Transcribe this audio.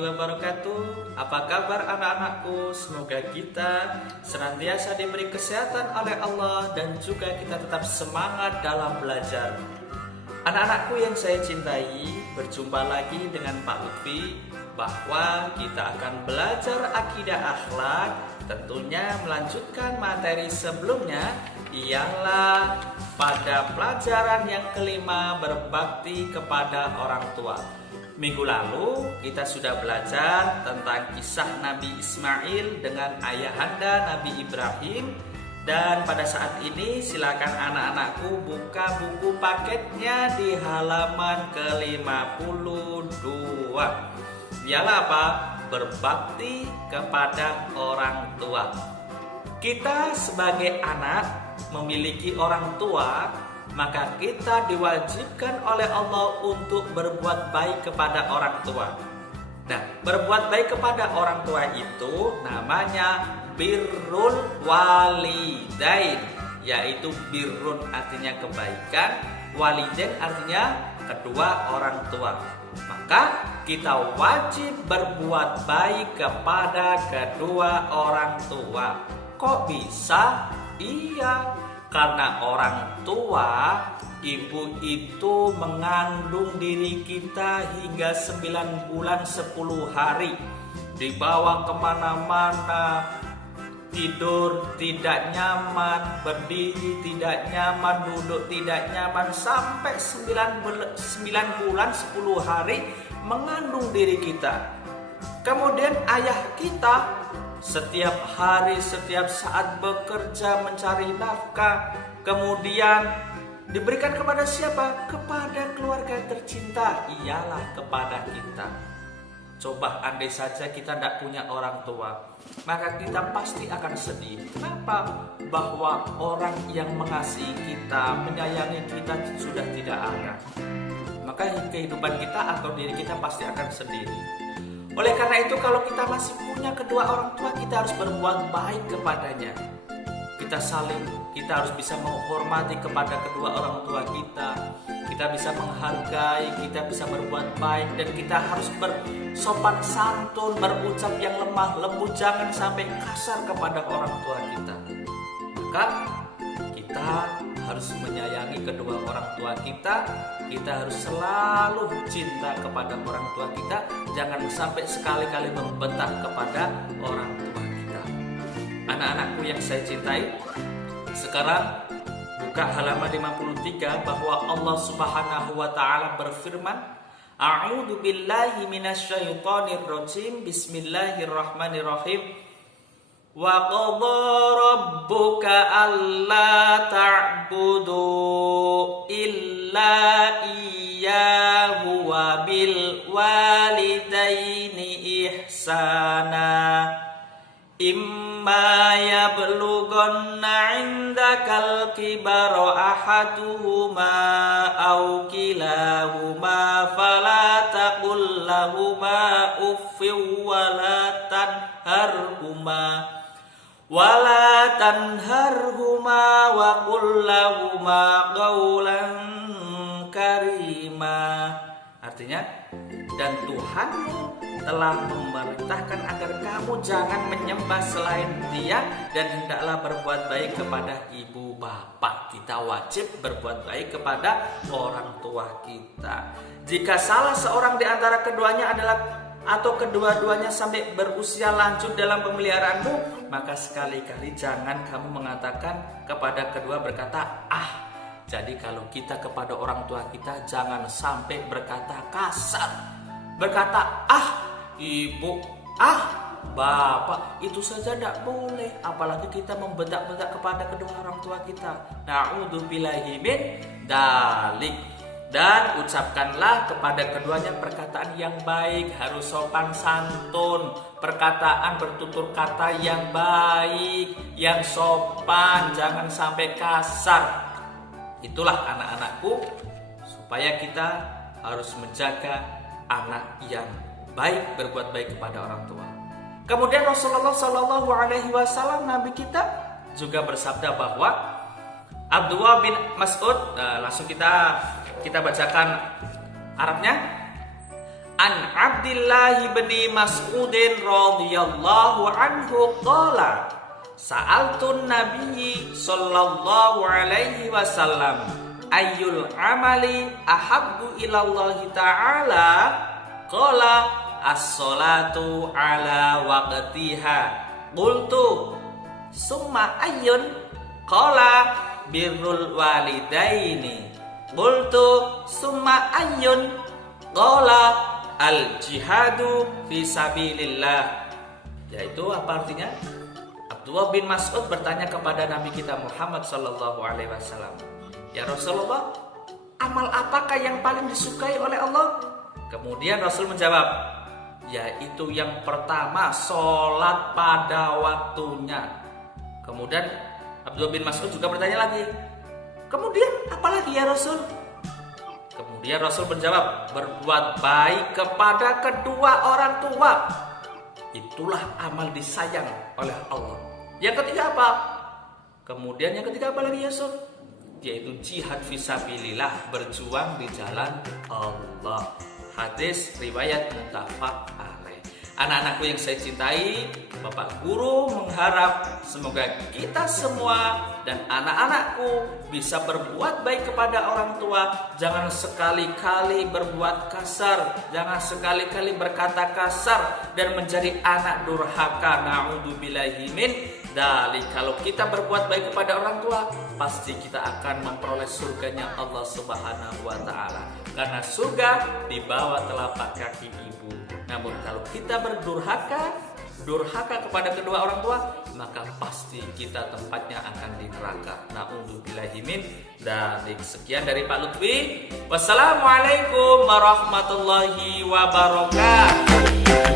warahmatullahi wabarakatuh. Apa kabar anak-anakku? Semoga kita senantiasa diberi kesehatan oleh Allah dan juga kita tetap semangat dalam belajar. Anak-anakku yang saya cintai, berjumpa lagi dengan Pak Lutfi bahwa kita akan belajar akidah akhlak, tentunya melanjutkan materi sebelumnya, ialah pada pelajaran yang kelima, berbakti kepada orang tua. Minggu lalu kita sudah belajar tentang kisah Nabi Ismail dengan ayahanda Nabi Ibrahim. Dan pada saat ini silakan anak-anakku buka buku paketnya di halaman ke-52. Ialah apa? Berbakti kepada orang tua. Kita sebagai anak memiliki orang tua, maka kita diwajibkan oleh Allah untuk berbuat baik kepada orang tua. Nah, berbuat baik kepada orang tua itu namanya birrul walidain, yaitu birrun artinya kebaikan, walidain artinya kedua orang tua. Maka kita wajib berbuat baik kepada kedua orang tua. Kok bisa? Iya, karena orang tua, ibu itu mengandung diri kita hingga 9 bulan 10 hari. Dibawa kemana-mana, tidur tidak nyaman, berdiri tidak nyaman, duduk tidak nyaman, sampai 9 bulan 10 hari mengandung diri kita. Kemudian ayah kita setiap hari, setiap saat bekerja mencari nafkah, kemudian diberikan kepada siapa? Kepada keluarga tercinta, ialah kepada kita. Coba andai saja kita tidak punya orang tua, maka kita pasti akan sedih. Kenapa? Bahwa orang yang mengasihi kita, menyayangi kita sudah tidak ada. Maka kehidupan kita atau diri kita pasti akan sedih. Oleh karena itu, kalau kita masih punya kedua orang tua, kita harus berbuat baik kepadanya. Kita harus bisa menghormati kepada kedua orang tua kita. Kita bisa menghargai, kita bisa berbuat baik, dan kita harus bersopan santun, berucap yang lemah lembut, jangan sampai kasar kepada orang tua kita. Maka kita harus menyayangi kedua orang tua kita. Kita harus selalu cinta kepada orang tua kita. Jangan sampai sekali-kali membentak kepada orang tua kita. Anak-anakku yang saya cintai, sekarang buka halaman 53 bahwa Allah Subhanahu wa taala berfirman, A'udzu billahi minasyaitonir rajim. Bismillahirrahmanirrahim. Wa qadha rabbuka alla ta'budu illa iyyahu wa bil walidaini ihsana. Imma yablughanna 'indakal kibara ahaduhuma aw kilahuma fala taqul lahumā uffin wa la tanharhuma wa qul lahumā qawlan karīmā. Artinya, dan Tuhanmu telah memerintahkan agar kamu jangan menyembah selain Dia, dan hendaklah berbuat baik kepada ibu bapak. Kita wajib berbuat baik kepada orang tua kita. Jika salah seorang di antara keduanya adalah atau kedua-duanya sampai berusia lanjut dalam pemeliharaanmu, maka sekali-kali jangan kamu mengatakan kepada kedua berkata ah. Jadi kalau kita kepada orang tua kita jangan sampai berkata kasar, berkata ah ibu, ah bapak, itu saja tidak boleh. Apalagi kita membentak-bentak kepada kedua orang tua kita. Na'udzubillahi min dzalik. Dan ucapkanlah kepada keduanya perkataan yang baik, harus sopan santun, perkataan bertutur kata yang baik, yang sopan, jangan sampai kasar. Itulah anak-anakku, supaya kita harus menjaga anak yang baik, berbuat baik kepada orang tua. Kemudian Rasulullah Shallallahu Alaihi Wasallam, Nabi kita juga bersabda bahwa Abdullah bin Mas'ud, langsung kita bacakan Arabnya. An Abdillah bin Mas'udin radhiyallahu anhu qala sa'altun Nabi sallallahu alaihi wasallam ayyul amali ahabbu ilallahi ta'ala qala as-salatu ala waqtiha qultu summa ayyun qala birrul walidaini qultu summa ayyun qala al jihadu fi sabilillah. Yaitu apa artinya? Abdullah bin Mas'ud bertanya kepada Nabi kita Muhammad sallallahu alaihi wasallam, "Ya Rasulullah, amal apakah yang paling disukai oleh Allah?" Kemudian Rasul menjawab, yaitu yang pertama sholat pada waktunya. Kemudian Abdullah bin Mas'ud juga bertanya lagi, "Kemudian apalagi ya Rasul?" Kemudian Rasul menjawab, berbuat baik kepada kedua orang tua. Itulah amal disayang oleh Allah. Yang ketiga apa? Kemudian yang ketiga apa lagi ya Rasul? Yaitu jihad fisabilillah, berjuang di jalan Allah. Hadis riwayat muttafaq alaih. Anak-anakku yang saya cintai, Bapak Guru mengharap semoga kita semua dan anak-anakku bisa berbuat baik kepada orang tua. Jangan sekali-kali berbuat kasar, jangan sekali-kali berkata kasar dan menjadi anak durhaka. Na'udzubillahi min dzalik. Kalau kita berbuat baik kepada orang tua, pasti kita akan memperoleh surganya Allah Subhanahu wa taala. Karena surga di bawah telapak kaki ibu. Namun kalau kita berdurhaka kepada kedua orang tua, maka pasti kita tempatnya akan di neraka. Na'udzubillahi min dzalik. Sekian dari Pak Lutfi. Wassalamualaikum warahmatullahi wabarakatuh.